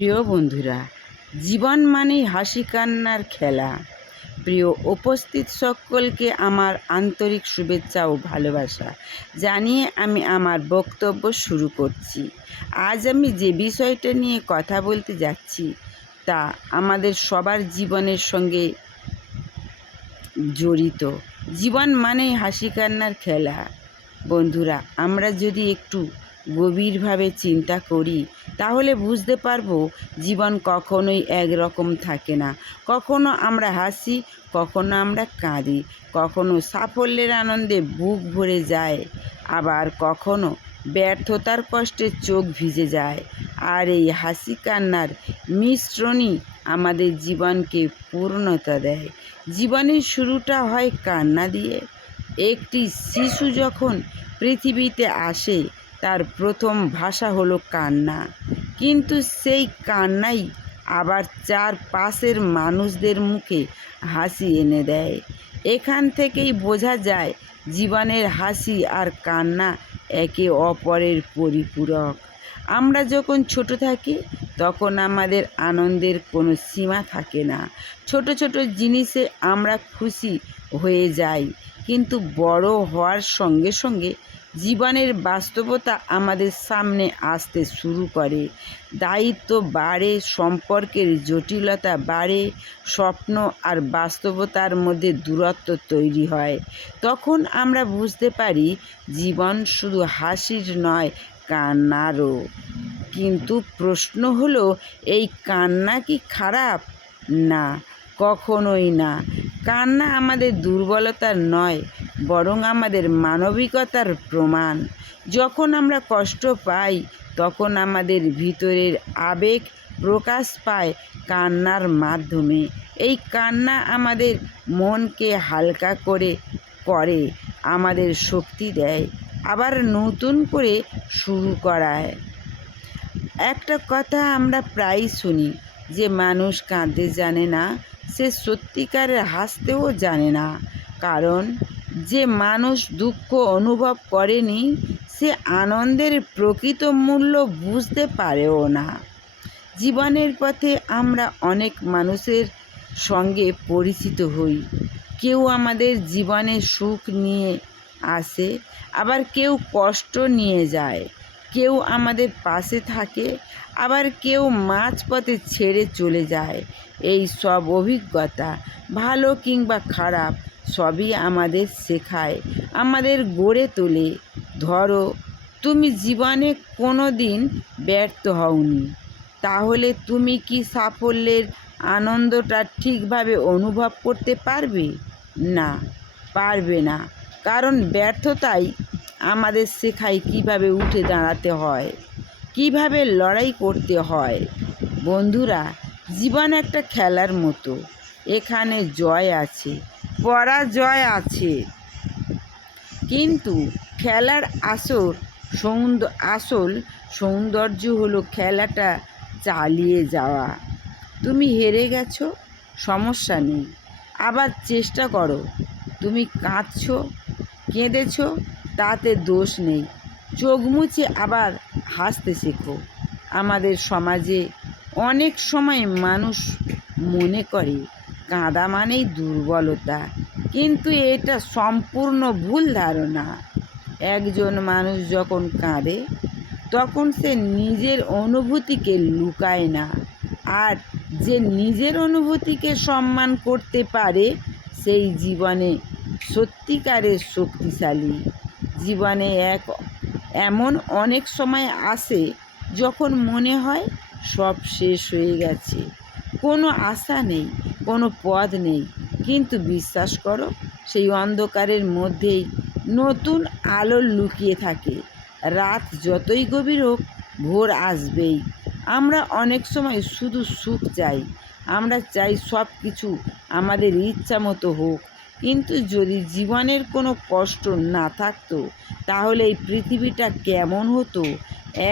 প্রিয় বন্ধুরা, জীবন মানেই হাসি কান্নার খেলা। প্রিয় উপস্থিত সকলকে আমার আন্তরিক শুভেচ্ছা ও ভালোবাসা জানিয়ে আমি আমার বক্তব্য শুরু করছি। আজ আমি যে বিষয়টা নিয়ে কথা বলতে যাচ্ছি তা আমাদের সবার জীবনের সঙ্গে জড়িত। জীবন মানেই হাসি কান্নার খেলা। বন্ধুরা, আমরা যদি একটু গভীরভাবে চিন্তা করি তাহলে বুঝতে পারবো জীবন কখনোই একরকম থাকে না। কখনো আমরা হাসি, কখনো আমরা কাঁদি, কখনো সাফল্যের আনন্দে বুক ভরে যায়, আবার কখনো ব্যর্থতার কষ্টে চোখ ভিজে যায়। আর এই হাসি কান্নার মিশ্রণই আমাদের জীবনকে পূর্ণতা দেয়। জীবনের শুরুটা হয় কান্না দিয়ে। একটি শিশু যখন পৃথিবীতে আসে তার প্রথম ভাষা হলো কান্না, কিন্তু সেই কান্নাই আবার চারপাশের মানুষদের মুখে হাসি এনে দেয়। এখান থেকেই বোঝা যায় জীবনের হাসি আর কান্না একে অপরের পরিপূরক। আমরা যখন ছোট থাকি তখন আমাদের আনন্দের কোনো সীমা থাকে না। ছোট ছোট জিনিসে আমরা খুশি হয়ে যাই, কিন্তু বড় হওয়ার সঙ্গে সঙ্গে জীবনের বাস্তবতা আমাদের সামনে আসতে শুরু করে। দায়িত্ব বাড়ে, সম্পর্কের জটিলতা বাড়ে, স্বপ্ন আর বাস্তবতার মধ্যে দূরত্ব তৈরি হয়। তখন আমরা বুঝতে পারি জীবন শুধু হাসির নয়, কান্নারও। কিন্তু প্রশ্ন হলো, এই কান্না কি খারাপ? না, কখনোই না। কান্না আমাদের দুর্বলতার নয়, বরং আমাদের মানবিকতার প্রমাণ। যখন আমরা কষ্ট পাই তখন আমাদের ভিতরের আবেগ প্রকাশ পায় কান্নার মাধ্যমে। এই কান্না আমাদের মনকে হালকা করে আমাদের শক্তি দেয়, আবার নতুন করে শুরু করায়। একটা কথা আমরা প্রায়ই শুনি, যে মানুষ কাঁদতে জানে না সে সত্যিকারের হাসতেও জানে না। কারণ যে মানুষ দুঃখ অনুভব করেনি সে আনন্দের প্রকৃত মূল্য বুঝতে পারেও না। জীবনের পথে আমরা অনেক মানুষের সঙ্গে পরিচিত হই। কেউ আমাদের জীবনে সুখ নিয়ে আসে, আবার কেউ কষ্ট নিয়ে যায়। কেউ আমাদের পাশে থাকে, আবার কেউ মাঝপথে ছেড়ে চলে যায়। এই সব অভিজ্ঞতা, ভালো কিংবা খারাপ, সবই আমাদের শেখায়, আমাদের গড়ে তোলে। ধরো, তুমি জীবনে কোনো দিন ব্যর্থ হওনি, তাহলে তুমি কি সাফল্যের আনন্দটা ঠিকভাবে অনুভব করতে পারবে? না, পারবে না। কারণ ব্যর্থতাই আমাদের শেখায় কীভাবে উঠে দাঁড়াতে হয়, কিভাবে লড়াই করতে হয়। বন্ধুরা, জীবন একটা খেলার মতো। এখানে জয় আছে, পরাজয় আছে, কিন্তু খেলার আসল সৌন্দর্য হলো খেলাটা চালিয়ে যাওয়া। তুমি হেরে গেছো, সমস্যা নেই, আবার চেষ্টা করো। তুমি কেঁদেছো, তাতে দোষ নেই, চোখ মুছে আবার হাসতে শেখো। আমাদের সমাজে অনেক সময় মানুষ মনে করে কাঁদা মানেই দুর্বলতা, কিন্তু এটা সম্পূর্ণ ভুল ধারণা। একজন মানুষ যখন কাঁদে তখন সে নিজের অনুভূতিকে লুকায় না, আর যে নিজের অনুভূতিকে সম্মান করতে পারে সেই জীবনে সত্যিকারের শক্তিশালী। জীবনে এমন অনেক সময় আসে যখন মনে হয় সব শেষ হয়ে গেছে, কোনো আশা নেই, কোনো পথ নেই। কিন্তু বিশ্বাস করো, সেই অন্ধকারের মধ্যেই নতুন আলো লুকিয়ে থাকে। রাত যতই গভীর হোক, ভোর আসবেই। আমরা অনেক সময় শুধু সুখ চাই, আমরা চাই সব কিছু আমাদের ইচ্ছা মতো হোক। কিন্তু যদি জীবনের কোনো কষ্ট না থাকতো তাহলে এই পৃথিবীটা কেমন হতো?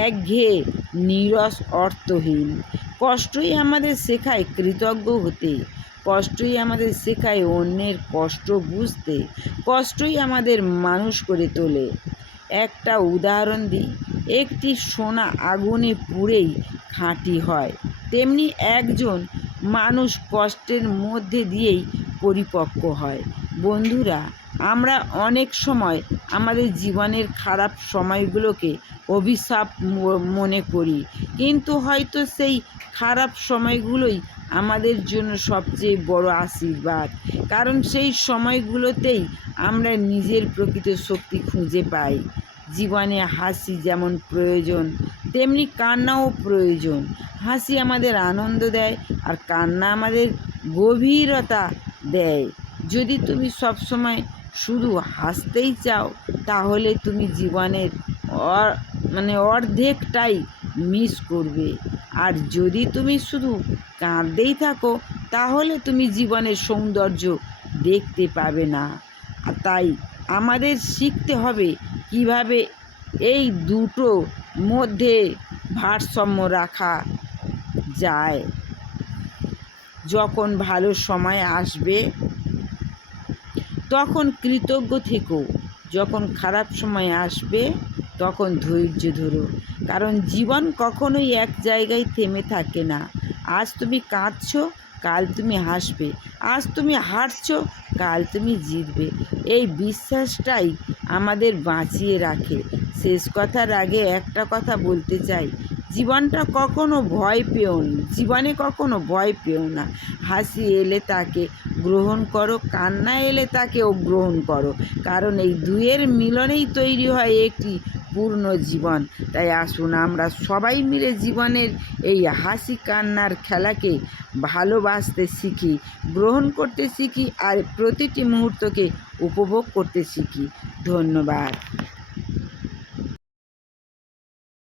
একঘেয়ে, নীরস, অর্থহীন। কষ্টই আমাদের শেখায় কৃতজ্ঞ হতে, কষ্টই আমাদের শেখায় অন্যের কষ্ট বুঝতে, কষ্টই আমাদের মানুষ করে তোলে। একটা উদাহরণ দিই, একটি সোনা আগুনে পুড়েই খাঁটি হয়, তেমনি একজন মানুষ কষ্টের মধ্যে দিয়েই পরিপক্ক হয়। বন্ধুরা, আমরা অনেক সময় আমাদের জীবনের খারাপ সময়গুলোকে অভিশাপ মনে করি, কিন্তু হয়তো সেই খারাপ সময়গুলোই আমাদের জন্য সবচেয়ে বড় আশীর্বাদ, কারণ সেই সময়গুলোতেই আমরা নিজের প্রকৃত শক্তি খুঁজে পাই। জীবনে হাসি যেমন প্রয়োজন, তেমনি কান্নাও প্রয়োজন। হাসি আমাদের আনন্দ দেয়, আর কান্না আমাদের গভীরতা দেয়। যদি তুমি সবসময় শুধু হাসতেই চাও, তাহলে তুমি জীবনের অর্ধেকটাই মিস করবে। আর যদি তুমি শুধু কাঁদতেই থাকো, তাহলে তুমি জীবনের সৌন্দর্য দেখতে পাবে না। তাই আমাদের শিখতে হবে কিভাবে এই দুটো মধ্যে ভারসাম্য রাখা যায়। যখন ভালো সময় আসবে তখন কৃতজ্ঞ থেকো, যখন খারাপ সময় আসবে তখন ধৈর্য ধরো, কারণ জীবন কখনোই এক জায়গায় থেমে থাকে না। আজ তুমি কাঁদছো, কাল তুমি হাসবে। আজ তুমি হারছো, কাল তুমি জিতবে। এই বিশ্বাসটাই আমাদের বাঁচিয়ে রাখে। শেষ কথার আগে একটা কথা বলতে চাই, জীবনে কখনো ভয় পেও না। হাসি এলে তাকে গ্রহণ করো, কান্না এলে তাকেও গ্রহণ করো, কারণ এই দুয়ের মিলনেই তৈরি হয় একটি পূর্ণ জীবন। তাই আসুন আমরা সবাই মিলে জীবনের এই হাসি কান্নার খেলাকে ভালোবাসতে শিখি, গ্রহণ করতে শিখি, আর প্রতিটি মুহূর্তকে উপভোগ করতে শিখি। ধন্যবাদ।